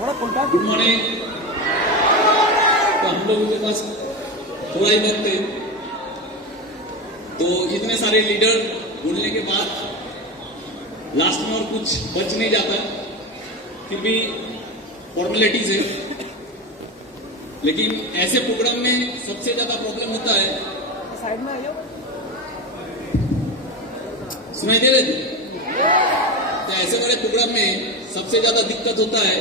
Good morning. तो हम लोगों के पास थोड़ा ही वक्त है, तो इतने सारे लीडर बोलने के बाद लास्ट में और कुछ बच नहीं जाता, फिर भी फॉर्मेलिटीज है। लेकिन ऐसे प्रोग्राम में सबसे ज्यादा प्रॉब्लम होता है, साइड में आइए, सुनाई दे रहे थे? तो ऐसे बड़े प्रोग्राम में सबसे ज्यादा दिक्कत होता है।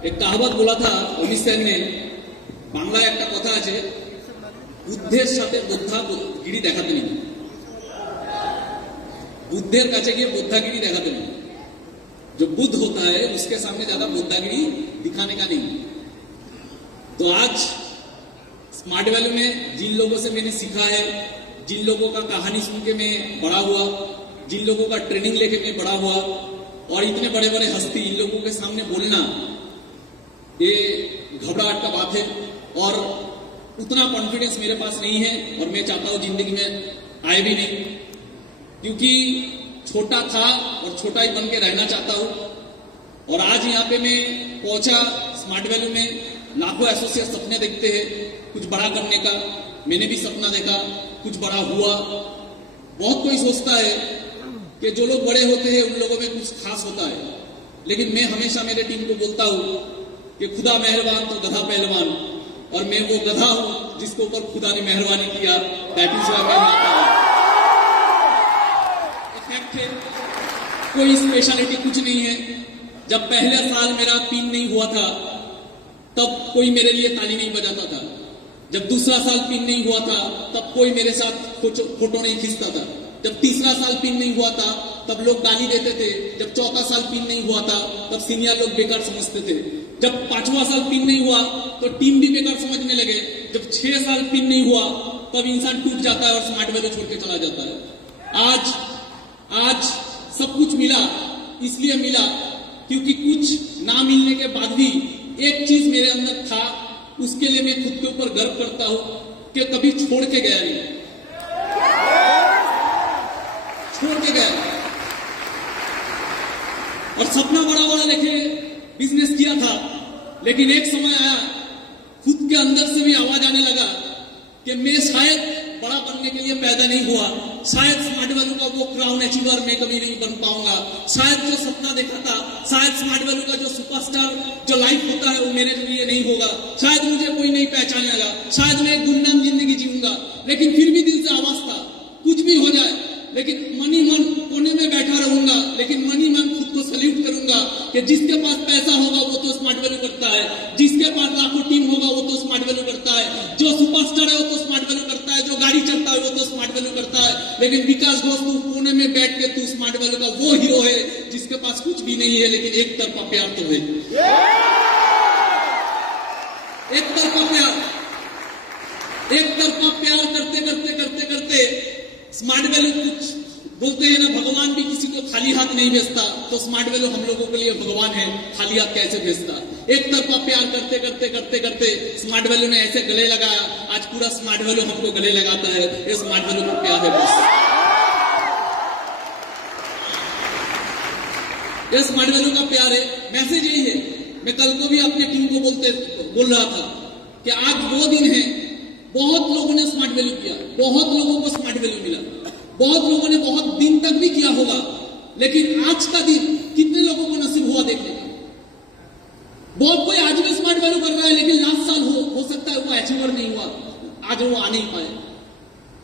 एक कहावत बोला था अमित सेन ने, बांग्ला एक कथा আছে, বুদ্ধের সাথে বুদ্ধাগিরি দেখাতে নেই, बुद्धेर কাছে গিয়ে बुद्धागिरी देखाते नहीं। जो बुद्ध होता है उसके सामने ज्यादा बुद्धागिरी दिखाने का नहीं। तो आज स्मार्ट वैल्यू में जिन लोगों से मैंने सीखा है, जिन लोगों का कहानी सुन के मैं बड़ा हुआ, जिन लोगों का ट्रेनिंग लेके मैं बड़ा हुआ, और इतने बड़े बड़े हस्ती इन लोगों के सामने बोलना ये घबराहट का बात है, और उतना कॉन्फिडेंस मेरे पास नहीं है, और मैं चाहता हूं जिंदगी में आए भी नहीं, क्योंकि छोटा था और छोटा ही बन के रहना चाहता हूं। और आज यहाँ पे मैं पहुंचा स्मार्ट वैल्यू में, लाखों एसोसिएट सपने देखते हैं कुछ बड़ा करने का, मैंने भी सपना देखा, कुछ बड़ा हुआ। बहुत कोई सोचता है कि जो लोग बड़े होते हैं उन लोगों में कुछ खास होता है, लेकिन मैं हमेशा मेरे टीम को बोलता हूं कि खुदा मेहरबान तो गधा पहलवान, और मैं वो गधा हूं जिसके ऊपर खुदा ने मेहरबानी किया। दैट इज व्हाई कोई स्पेशलिटी कुछ नहीं है। जब पहले साल मेरा पिन नहीं हुआ था तब कोई मेरे लिए ताली नहीं बजाता था, जब दूसरा साल पिन नहीं हुआ था तब कोई मेरे साथ फोटो नहीं खींचता था, जब तीसरा साल पिन नहीं हुआ था तब लोग गाली देते थे, जब चौथा साल पिन नहीं हुआ था तब सीनियर लोग बेकार समझते थे, जब पांचवा साल पिन नहीं हुआ तो टीम भी बेकार समझने लगे, जब 6 साल पिन नहीं हुआ तब इंसान टूट जाता है और स्मार्ट वैल्यू छोड़ के चला जाता है। आज सब कुछ मिला, इसलिए मिला क्योंकि कुछ ना मिलने के बाद भी एक चीज मेरे अंदर था, उसके लिए मैं खुद के ऊपर गर्व करता हूं कि कभी छोड़ के गया नहीं, छोड़ के गया। और सपना बड़ा बड़ा लेके बिजनेस किया था, लेकिन एक समय आया खुद के अंदर से भी आवाज आने लगा कि मैं शायद बड़ा बनने के लिए पैदा नहीं हुआ, शायद स्मार्ट वैल्यू का वो क्राउन अचीवर मैं कभी नहीं बन पाऊंगा, शायद जो सपना देखा था, शायद स्मार्ट वैल्यू का जो सुपरस्टार जो लाइफ होता है वो मेरे लिए नहीं होगा, शायद मुझे कोई नहीं पहचानेगा, शायद मैं एक गुमनाम जिंदगी जीऊंगा। लेकिन फिर भी दिल से आवाज था कुछ भी हो जाए, लेकिन मनी मन कोने में बैठा रहूंगा, लेकिन मनी मन खुद को सल्यूट करूंगा कि जिसके पास पैसा होगा वो तो स्मार्ट वैल्यू करता है, जिसके पास लाखों टीम होगा वो तो स्मार्ट वैल्यू करता है, जो सुपरस्टार है वो तो स्मार्ट वैल्यू करता है, जो गाड़ी चलता है वो तो स्मार्ट वैल्यू करता है। लेकिन विकास घोष तू कोने में बैठ के तू स्मार्ट वैल्यू का वो हीरो है जिसके पास कुछ भी नहीं है, लेकिन एक तरफा प्यार तो है, एक तरफा प्यार, एक तरफा प्यार करते करते करते करते स्मार्ट वैल्यू कुछ बोलते हैं ना, भगवान भी किसी को खाली हाथ नहीं भेजता, तो स्मार्ट वैल्यू हम लोगों के लिए भगवान है, खाली हाथ कैसे भेजता। एक तरफा प्यार करते करते करते करते स्मार्ट वैल्यू ने ऐसे गले लगाया, आज पूरा स्मार्ट वैल्यू हमको गले लगाता है। ये स्मार्ट वैल्यू को प्यार है बस, ये स्मार्ट वैल्यू का प्यार है। मैसेज यही है, मैं कल को भी अपने टीम को बोल रहा था कि आज वो दिन है, बहुत लोगों ने स्मार्ट वैल्यू किया, बहुत लोगों को स्मार्ट वैल्यू मिला, बहुत लोगों ने बहुत दिन तक भी किया होगा, लेकिन आज का दिन कितने लोगों को नसीब हुआ देखने का। बहुत कोई आज भी स्मार्ट वैल्यू कर रहा है, लेकिन लास्ट साल हो सकता है वो अचीवर नहीं हुआ, आज वो आ नहीं पाए।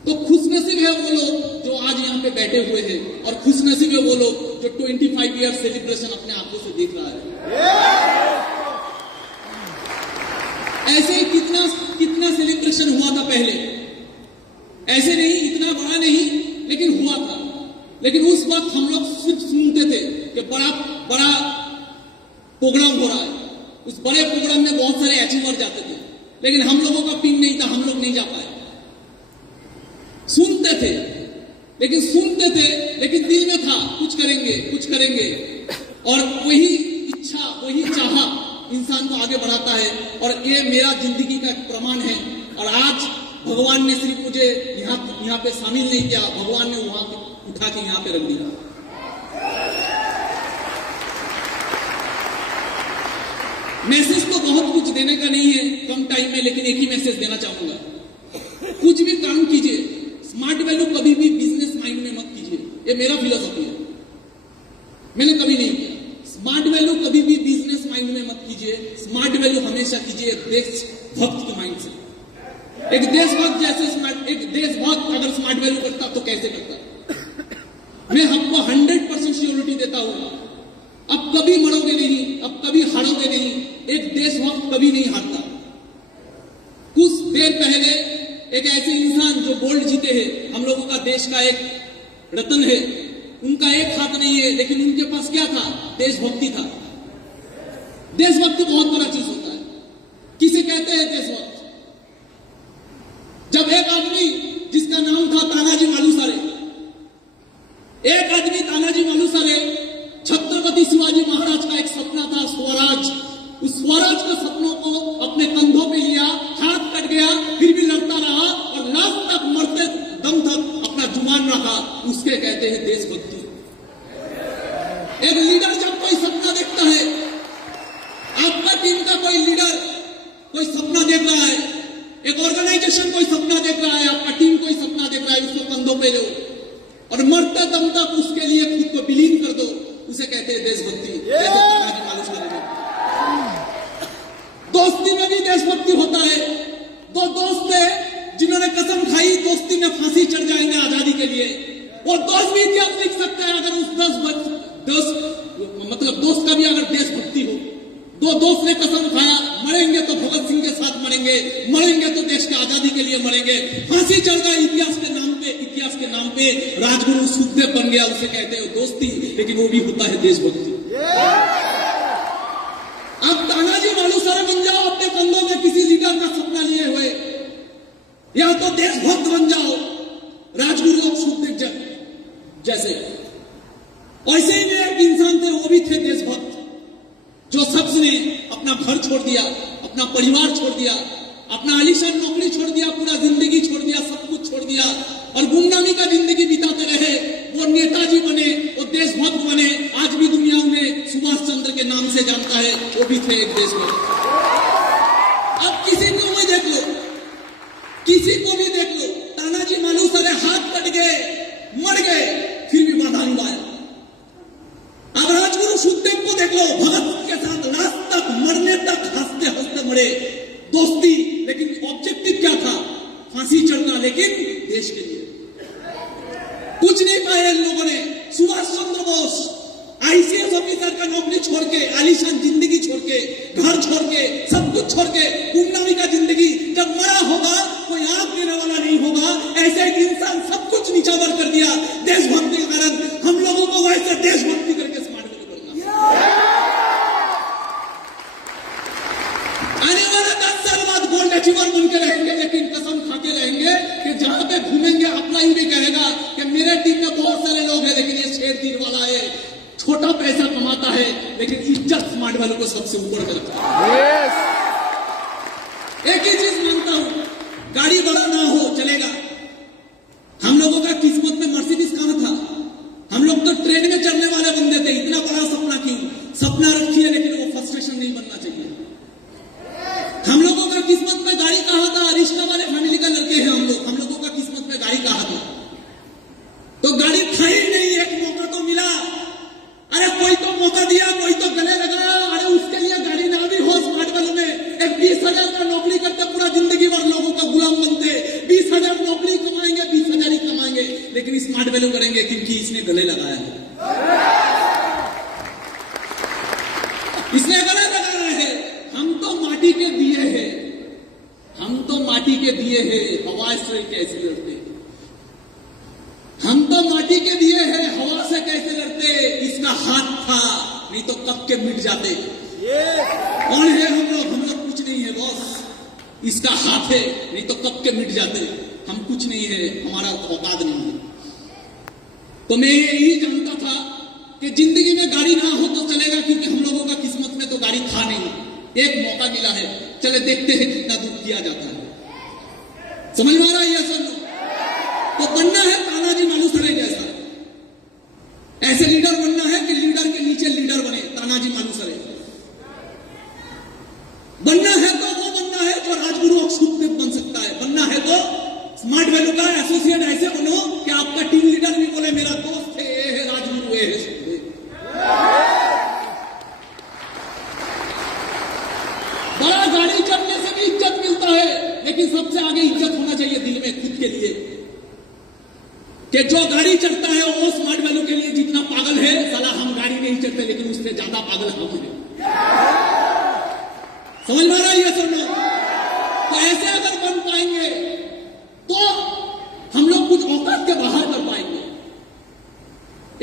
तो खुशनसीब है वो लोग जो आज यहाँ पे बैठे हुए हैं, और खुशनसीब है वो लोग जो 25 ईयर सेलिब्रेशन अपने आंखों से देख रहा है। ऐसे ही कितना सेलिब्रेशन हुआ था पहले, ऐसे नहीं, इतना बड़ा नहीं, लेकिन हुआ था। लेकिन उस वक्त हम लोग सिर्फ सुनते थे कि बड़ा बड़ा प्रोग्राम हो रहा है, उस बड़े प्रोग्राम में बहुत सारे अचीवर जाते थे, लेकिन हम लोगों का पिन नहीं था, हम लोग नहीं जा पाए। सुनते थे, लेकिन दिल में था कुछ करेंगे कुछ करेंगे, और वही इच्छा वही चाह इंसान को आगे बढ़ाता है। और ये मेरा जिंदगी का एक प्रमाण है। और आज भगवान ने सिर्फ मुझे यहाँ पे शामिल नहीं किया, भगवान ने वहां उठा के यहाँ पे रख दिया। मैसेज तो बहुत कुछ देने का नहीं है कम टाइम में, लेकिन एक ही मैसेज देना चाहूंगा, कुछ भी काम कीजिए, स्मार्ट वैल्यू कभी भी बिजनेस माइंड में मत कीजिए। ये मेरा फिलोसॉफी है, मैंने कभी नहीं किया। स्मार्ट वैल्यू कभी भी बिजनेस माइंड में मत कीजिए, स्मार्ट वैल्यू हमेशा कीजिए देशभक्त के माइंड से। एक देशभक्त अगर स्मार्ट वैल्यू करता तो कैसे करता? मैं आपको 100% श्योरिटी देता हूं, अब कभी मरोगे नहीं, अब कभी हारोगे नहीं। एक देशभक्त कभी नहीं हारता। कुछ देर पहले एक ऐसे इंसान जो गोल्ड जीते हैं, हम लोगों का देश का एक रत्न है, उनका एक हाथ नहीं है, लेकिन उनके पास क्या था? देशभक्ति था। देशभक्ति बहुत बड़ा चीज होता है। किसे कहते हैं देशभक्त? जब एक आदमी जिसका नाम था तानाजी मालुसरे, एक आदमी तानाजी मालुसरे, छत्रपति शिवाजी महाराज का एक सपना था स्वराज, उस स्वराज के सपनों को अपने कंधों पे लिया, हाथ कट गया, फिर भी लड़ता रहा और लास्ट तक मरते दम तक अपना जुबान रखा, उसके कहते हैं देशभक्ति। एक लीडर जब कोई सपना देखता है, आपका टीम का कोई लीडर कोई सपना देख रहा है, एक ऑर्गेनाइजेशन कोई सपना देख रहा है, आपका टीम कोई सपना देख रहा है, उसको कंधों पे लो और मरते दम तक उसके लिए खुद को विलीन कर दो, उसे कहते हैं देशभक्ति। दोस्ती में भी देशभक्ति होता है। दो दोस्त थे जिन्होंने कसम खाई दोस्ती में फांसी चढ़ जाएंगे आजादी के लिए, वो दोस्त भी इतिहास लिख सकते हैं अगर उस दोस्त का भी अगर देशभक्ति हो। दो दोस्त ने कसम खाया, मरेंगे तो भगत सिंह के साथ मरेंगे तो देश की आजादी के लिए मरेंगे, फांसी चढ़ गई इतिहास के नाम पे राजगुरु सुखदेव बन गया, उसे कहते हैं दोस्ती, लेकिन वो भी होता है देशभक्ति। अब तानाजी मालुसरे बन जाओ अपने कंधों में किसी लीडर का सपना लिए हुए, या तो देशभक्त बन जाओ राजगुरु और सुखदेव जैसे। ऐसे ही में एक इंसान थे, वो भी थे देशभक्त, जो शख्स ने अपना घर छोड़ दिया, अपना परिवार छोड़ दिया, अपना आलीशान नौकरी छोड़ दिया, पूरा जिंदगी छोड़ दिया, सब कुछ छोड़ दिया और गुमनामी का जिंदगी बिताते रहे। वो नेताजी बने, वो देशभक्त बने, आज भी दुनिया उन्हें सुभाष चंद्र के नाम से जानता है, वो भी थे एक देशभक्त। अब किसी को भी देख लो, तानाजी मालुसरे हाथ कट गए, मर गए, फिर भी बाधा निभाया। अब राजगुरु सुखदेव को देख लो, भगत के साथ लास्ट तक मरने तक हंसते हंसते मरे, दोस्ती, लेकिन ऑब्जेक्टिव क्या था? फांसी चढ़ना, लेकिन देश के लिए कुछ नहीं पाए इन लोगों ने। सुभाष चंद्र बोस आईसीएस ऑफिसर का नौकरी छोड़ के, आलीशान जिंदगी छोड़ के, घर छोड़ के, सब कुछ छोड़ के, गुमनामी का जिंदगी, जब मरा होगा कोई आंख देने वाला नहीं होगा, ऐसे एक इंसान सब कुछ नीचावर कर दिया देशभक्ति के कारण। हम लोगों को वैसे देशभक्ति करके स्मार्ट करना। आने वाला 10 साल बाद गोल्ड अचीवर बन के रहेंगे, लेकिन कसम खाते रहेंगे कि जहां पे घूमेंगे अपना ही भी कहेगा कि मेरे टीम में बहुत सारे लोग हैं, लेकिन ये शेर तीर वाला है, छोटा पैसा कमाता है, लेकिन इज्जत स्मार्ट वालों को सबसे ऊपर रखता है। एक ही चीज मानता हूं, गाड़ी बड़ा ना हो चलेगा। हम लोगों का किस्मत में मर्सिडीज कहां था? हम लोग तो ट्रेन में चढ़ने वाले बंदे थे। इतना बड़ा सपना क्यों? सपना रखिए, लेकिन वो फ्रस्ट्रेशन नहीं बनना चाहिए। हम लोगों का किस्मत में गाड़ी कहां था? रिश्ता वाले फैमिली का लड़के हैं हम लोगों का किस्मत में गाड़ी कहां था? तो गाड़ी था ही नहीं। एक मौका तो मिला, अरे कोई तो मौका दिया, कोई तो गले लगाया, अरे उसके लिए गाड़ी ना भी हो स्मार्ट वालों में। एक 20,000 का नौकरी करते, पूरा जिंदगी भर लोगों का गुलाम बनते, 20,000 नौकरी कमाएंगे, 20,000 ही कमाएंगे, लेकिन स्मार्ट वैल्यू करेंगे क्योंकि इसने गले लगाया है, इसने गले लगाया है। हम तो माटी के दिए हैं, हवा से कैसे लड़ते? हम तो माटी के दिए हैं, हवा से कैसे लड़ते? इसका हाथ था, नहीं तो कब के मिट जाते। कौन है हम लोग कुछ नहीं है बॉस। इसका हाथ है, नहीं तो कब के मिट जाते। हम कुछ नहीं है, हमारा औकात नहीं है। तो मैं यही जानता था कि जिंदगी में गाड़ी ना हो तो चलेगा, क्योंकि हम लोगों का किस्मत में तो गाड़ी था नहीं। एक मौका मिला है, चले देखते हैं कितना दूर किया जाता है। समझ में आ रहा है ये सब? तो बनना है तानाजी मालुसरे जैसा, ऐसे लीडर बनना है कि लीडर के नीचे लीडर बने, तानाजी मालुसरे। हुए हैं सबके। बड़ा गाड़ी चढ़ने से भी इज्जत मिलता है, लेकिन सबसे आगे इज्जत होना चाहिए दिल में खुद के लिए, कि जो गाड़ी चढ़ता है वो स्मार्ट वैल्यू के लिए जितना पागल है, साला हम गाड़ी नहीं चढ़ते लेकिन उससे ज्यादा पागल हम हैं। समझ में आ रहा है ये सब लोग? तो ऐसे अगर बन पाएंगे तो हम लोग कुछ औकात के बाहर कर पाएंगे।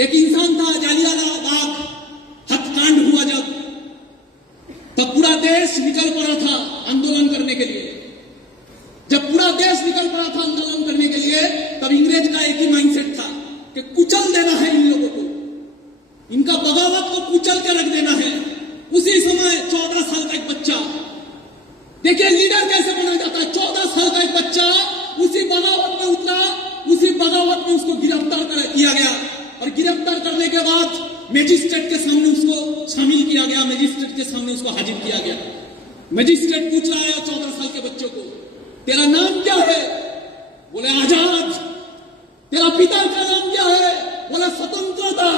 एक इंसान था, जालियांवाला बाग हत्याकांड हुआ तब पूरा देश निकल पड़ा था आंदोलन करने के लिए। जब पूरा देश निकल पड़ा था आंदोलन करने के लिए, तब इंग्रेज का एक ही माइंडसेट था कि कुचल देना है इन लोगों को, इनका बगावत को कुचल के रख देना है। उसी समय 14 साल का एक बच्चा, देखिए लीडर कैसे बना जाता है। 14 साल का एक बच्चा उसी बगावत में उतरा, उसी बगावत में उसको गिरफ्तार किया गया और गिरफ्तार करने के बाद मजिस्ट्रेट के सामने उसको शामिल किया गया, मजिस्ट्रेट के सामने उसको हाजिर किया गया। मजिस्ट्रेट पूछ रहा है 14 साल के बच्चों को, तेरा नाम क्या है? बोले आजाद। तेरा पिता का नाम क्या है? बोले स्वतंत्रता।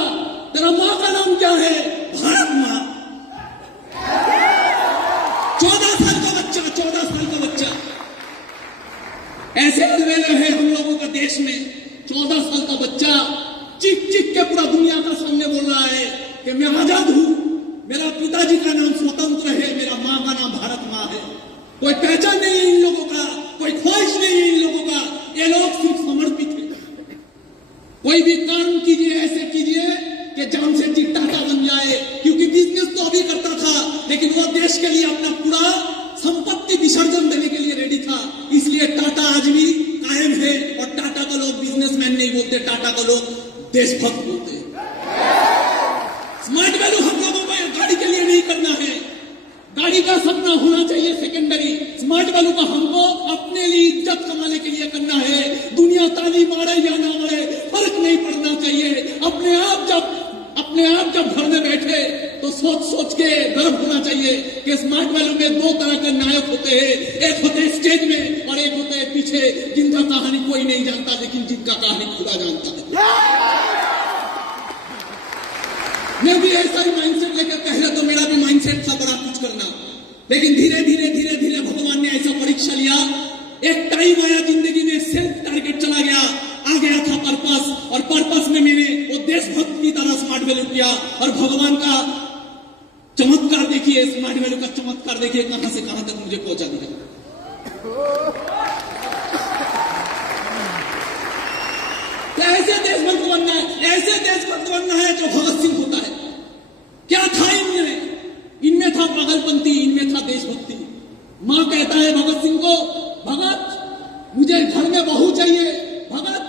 तेरा माँ का नाम क्या है? भारत माँ। 14 साल का बच्चा, 14 साल का बच्चा। ऐसे अलवेले हैं हम लोगों का देश में। 14 साल का बच्चा चिक चिक के पूरा दुनिया का सामने बोल रहा है कि मैं आजाद हूं, मेरा पिताजी का नाम स्वतंत्र है, मेरा माँ का नाम भारत माँ है। कोई पहचान नहीं है इन लोगों का, कोई ख्वाहिश नहीं है इन लोगों का। ये लोग सिर्फ समर्पित है। कोई भी काम कीजिए, ऐसे कीजिए कि जामशेदजी टाटा बन जाए, क्योंकि बिजनेस तो अभी करता था लेकिन वो देश के लिए अपना पूरा संपत्ति विसर्जन देने के लिए रेडी था। इसलिए टाटा आज भी कायम है और टाटा को लोग बिजनेसमैन नहीं बोलते, टाटा को लोग देशभक्त बोलते। स्मार्ट वैल्यू हम लोगों को गाड़ी के लिए नहीं करना है, गाड़ी का सपना होना चाहिए सेकेंडरी। स्मार्ट वैल्यू का हमको अपने लिए इज्जत कमाने के लिए करना है। दुनिया ताली मारे या ना मारे फर्क नहीं पड़ना चाहिए। अपने आप जब घर में बैठे तो सोच के गर्व होना चाहिए कि स्मार्ट वैल्यू में 2 तरह के नायक होते हैं। एक होते हैं स्टेज में और एक होते हैं पीछे, जिनका कहानी कोई नहीं जानता लेकिन जिनका कहानी खुदा जानता है। मैं भी ऐसा ही माइंडसेट लेकर, पहले तो मेरा भी माइंडसेट था बड़ा कुछ करना, लेकिन धीरे धीरे भगवान ने ऐसा परीक्षा लिया। एक टाइम आया जिंदगी में, सेल्फ टारगेट चला गया, आ गया था पर्पस, और पर्पस में मैंने वो देशभक्त की तरह स्मार्ट वैल्यू किया। और भगवान का चमत्कार देखिए, स्मार्ट वैल्यू का चमत्कार देखिए, कहां से कहां तक मुझे पहुंचा दिया। ऐसे देशभक्त बनना है, ऐसे देशभक्त बनना है जो भगत सिंह होता है। क्या था इनमें था पागलपंती, इनमें था देशभक्ति। मां कहता है भगत सिंह को, भगत मुझे घर में बहू चाहिए, भगत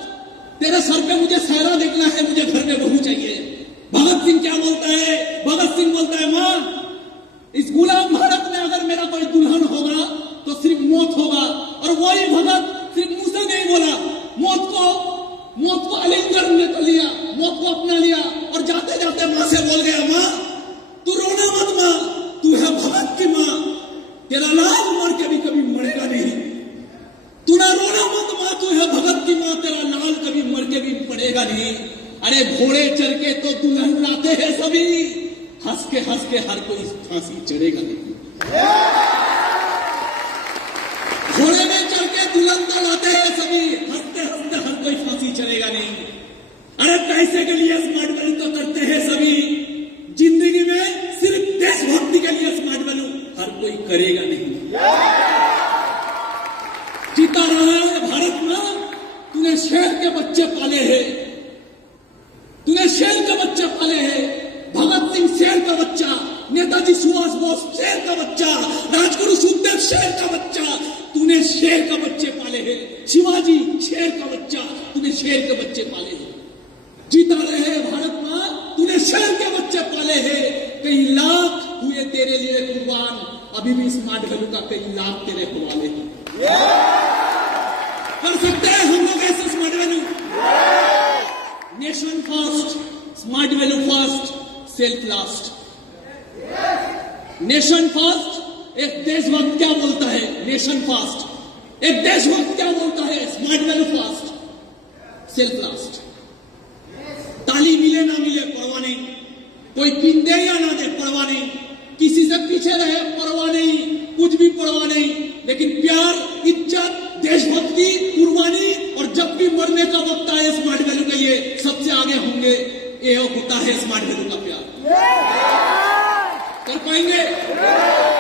तेरे सर पे मुझे सहरा देखना है, मुझे घर में बहू चाहिए। भगत सिंह क्या बोलता है? भगत सिंह बोलता है, मां इस गुलाम भारत में अगर मेरा कोई दुल्हन होगा तो सिर्फ मौत होगा। और वही भगत सिर्फ मुंह से नहीं बोला, मौत को आलिंगन में तो लिया, मौत को अपना लिया और जाते जाते मां से बोल गया, मां तू रोना मत, मां तू है भगत की मां, तेरा लाल मर के भी कभी मरेगा नहीं। तू ना रोना मत मां, तू है भगत की मां, तेरा लाल कभी मर के भी पड़ेगा नहीं। अरे घोड़े चढ़ के तो दुल्हन लाते हैं सभी, हंस के हर कोई फांसी चढ़ेगा नहीं। घोड़े में चढ़ के दुल्हन तो लाते हैं सभी, हंसते हर कोई फांसी चढ़ेगा नहीं। अरे पैसे के लिए स्मार्ट वैल्यू तो करते हैं सभी, जिंदगी में सिर्फ देशभक्ति के लिए स्मार्ट वैल्यू हर कोई करेगा नहीं। जीता रहा है भारत मां, तूने शेर के बच्चे पाले हैं, तूने शेर के बच्चे पाले हैं। भगत सिंह शेर का बच्चा, नेताजी सुभाष बोस शेर का बच्चा, राजगुरु सुखदेव शेर का बच्चा, तूने शेर का बच्चे पाले हैं। शिवाजी शेर का बच्चा, तूने शेर के बच्चे पाले हैं। जीता रहे भारत मां, तूने शेर के बच्चे पाले हैं। कई लाख हुए तेरे लिए कुर्बान, अभी भी स्मार्ट वैल्यू का कई लाख तेरे हवाले हैं। कर सकते हैं हम लोग ऐसे smart value. Nation first, smart value first, self last. Nation first, एक देशभक्त क्या बोलता है? Nation first. एक देशभक्त क्या बोलता है? Smart value first, self last. ताली मिले ना मिले कोई पिंदे या ना दे, परवाह नहीं, किसी से पीछे रहे, परवाह नहीं, कुछ भी परवाह नहीं, लेकिन प्यार, इज्जत, देशभक्ति, कुर्बानी, और जब भी मरने का वक्त आए स्मार्ट वैल्यू का ये सबसे आगे होंगे। ये होता है स्मार्ट वैल्यू का प्यार। कर पाएंगे?